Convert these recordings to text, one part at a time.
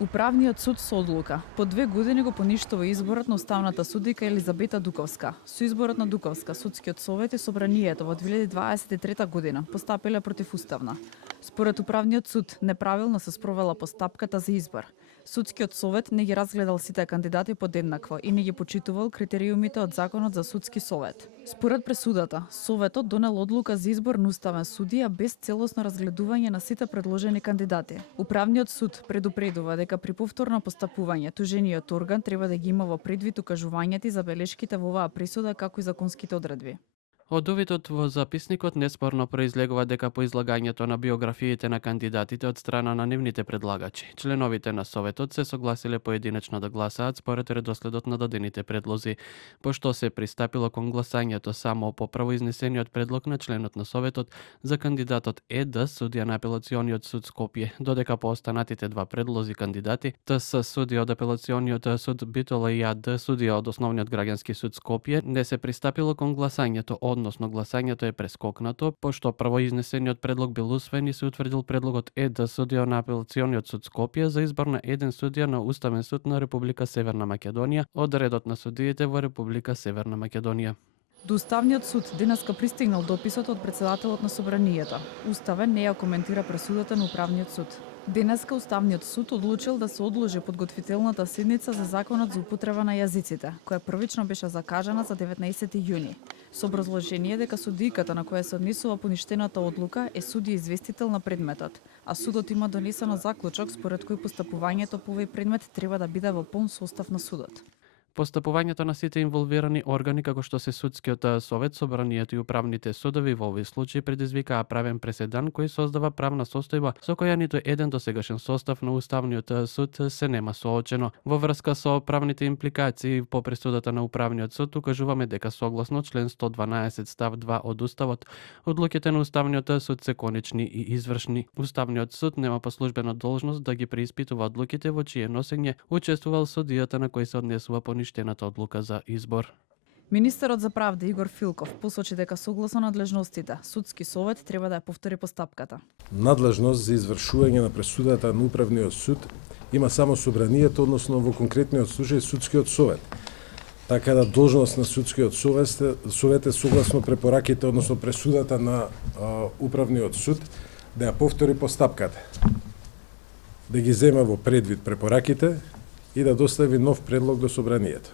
Управниот суд со одлука по 2 години го поништува изборот на уставната судика Елизабета Дуковска. Со изборот на Дуковска, судскиот совет и собранието во 2023 година постапиле противуставно. Според управниот суд, неправилно се спровела постапката за избор. Судскиот совет не ги разгледал сите кандидати подеднакво и не ги почитувал критериумите од Законот за судски совет. Според пресудата, советот донел одлука за избор на уставен судија без целосно разгледување на сите предложени кандидати. Управниот суд предупредува дека при повторно постапување тужениот орган треба да ги има во предвид укажувањата и забелешките во оваа присуда како и законските одредби. Од увидот во записникот неспорно произлегува дека по излагањето на биографиите на кандидатите од страна на нивните предлагачи, членовите на Советот се согласиле поединечно да гласаат според редоследот на дадените предлози, пошто се пристапило кон гласањето само по правоизнесениот предлог на членот на Советот за кандидатот Д, судија на апелациониот суд Скопје, додека по останатите два предлози кандидати, ТС судија од апелациониот суд Битола и АД судија од основниот граѓански суд Скопје, не се пристапило кон гласањето, односно гласањето е прескокнато, пошто правоизнесениот предлог бил усвоен и се утврдил предлогот Д судија на апелациониот суд Скопје за избор на еден судија на Уставен суд на Република Северна Македонија од редот на судиите во Република Северна Македонија. До Уставниот суд денеска пристигнал дописот од председателот на собранието. Уставен не ја коментира пресудата на Управниот суд. Денеска Уставниот суд одлучил да се одложи подготвителната седница за Законот за употреба на јазиците, која првично беше закажана за 19 јуни. Со образложение дека судијката на која се однесува поништената одлука е судија известител на предметот, а судот има донесено заклучок според кој постапувањето по овој предмет треба да биде во полн состав на судот. Постапувањето на сите инволвирани органи како што се судскиот совет, собранието и управните судови во овој случај предизвикаа правен преседан кој создава правна состојба со која ниту еден досегашен состав на Уставниот суд се нема соочено. Во врска со правните импликации по пресудата на Управниот суд укажуваме дека согласно член 112 став 2 од Уставот, одлуките на Уставниот суд се конечни и извршни. Уставниот суд нема по службена должност да ги преиспитува одлуките во чие носење учествувал судијата на кој се однесува поништената одлука за избор. Министерот за правда Игор Филков посочи дека согласно надлежностите, судски совет треба да ја повтори постапката. Надлежност за извршување на пресудата на Управниот суд има само собранието, односно во конкретниот случај судскиот совет. Така да должност на судскиот совет е согласно препораките, односно пресудата на Управниот суд, да ја повтори постапката, да ги зема во предвид препораките и да достави нов предлог до собранието.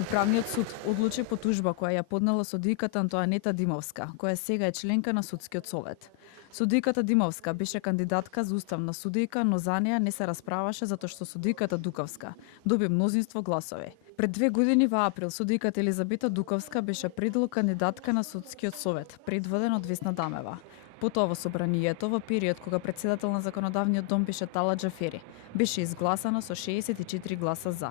Управниот суд одлучи по тужба која ја поднела судијката Антоанета Димовска, која сега е членка на судскиот совет. Судијката Димовска беше кандидатка за уставна судијка, но за неја не се расправаше затоа што судијката Дуковска доби мнозинство гласови. Пред 2 години во април судијката Елизабета Дуковска беше предлог кандидатка на судскиот совет, предводен од Весна Дамева. Потоа во собранието, во период кога председател на законодавниот дом беше Тала Џафери, беше изгласано со 64 гласа за.